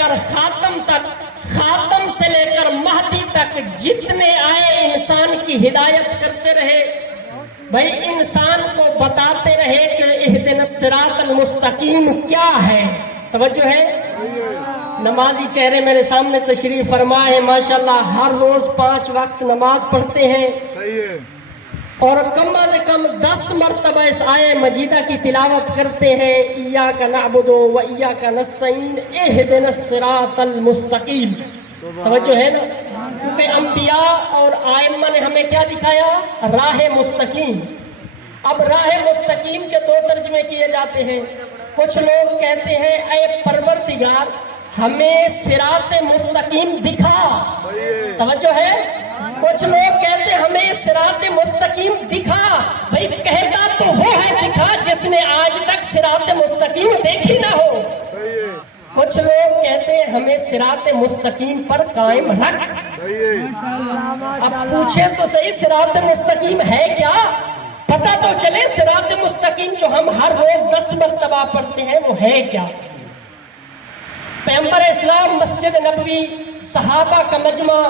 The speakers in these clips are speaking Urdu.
کر خاتم تک، خاتم سے لے کر مہدی تک جتنے آئے انسان کی ہدایت کرتے رہے، بھائی انسان کو بتاتے رہے کہ اہدنا الصراط المستقیم کیا ہے۔ توجہ ہے؟ نمازی چہرے میرے سامنے تشریف فرما ہے، ماشاءاللہ ہر روز 5 وقت نماز پڑھتے ہیں اور کم از کم 10 مرتبہ اس آیہ مجیدہ کی تلاوت کرتے ہیں، ایاک نعبد و ایاک نستعین اہدنا الصراط المستقیم۔ توجہ ہے نا؟ کیونکہ انبیاء اور ائمہ نے ہمیں کیا دکھایا؟ راہ مستقیم۔ اب راہ مستقیم کے 2 ترجمے کیے جاتے ہیں۔ کچھ لوگ کہتے ہیں اے پروردگار ہمیں صراط مستقیم دکھا۔ توجہ ہے؟ کچھ لوگ کہتے ہیں ہمیں صراط مستقیم دکھا۔ بھئی کہتا تو وہ ہے دکھا جس نے آج تک صراط مستقیم دیکھی نہ ہو۔ کچھ لوگ کہتے ہیں ہمیں صراط مستقیم پر قائم رکھ۔ اب پوچھیں تو صحیح صراط مستقیم ہے کیا؟ پتہ تو چلے صراط مستقیم جو ہم ہر روز 10 مرتبہ پڑھتے ہیں وہ ہے کیا؟ پیغمبر اسلام مسجد نبوی، صحابہ کا مجمع،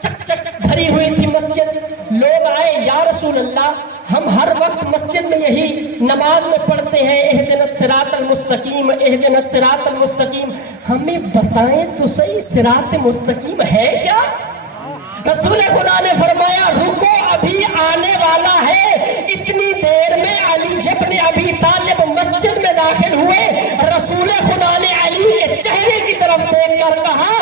چک چک بھری ہوئی تھی مسجد۔ لوگ آئے، یا رسول اللہ ہم ہر وقت مسجد میں یہی نماز میں پڑھتے ہیں اہدنا الصراط المستقیم اہدنا الصراط المستقیم، ہمیں بتائیں تو صحیح صراط مستقیم ہے کیا؟ رسول خدا نے فرمایا رکو ابھی آنے والا ہے۔ اتنی دیر میں علی جب نے ابھی طالب مسجد میں داخل ہوئے، رسول خدا نے علی کے چہرے کی طرف دیکھ کر کہا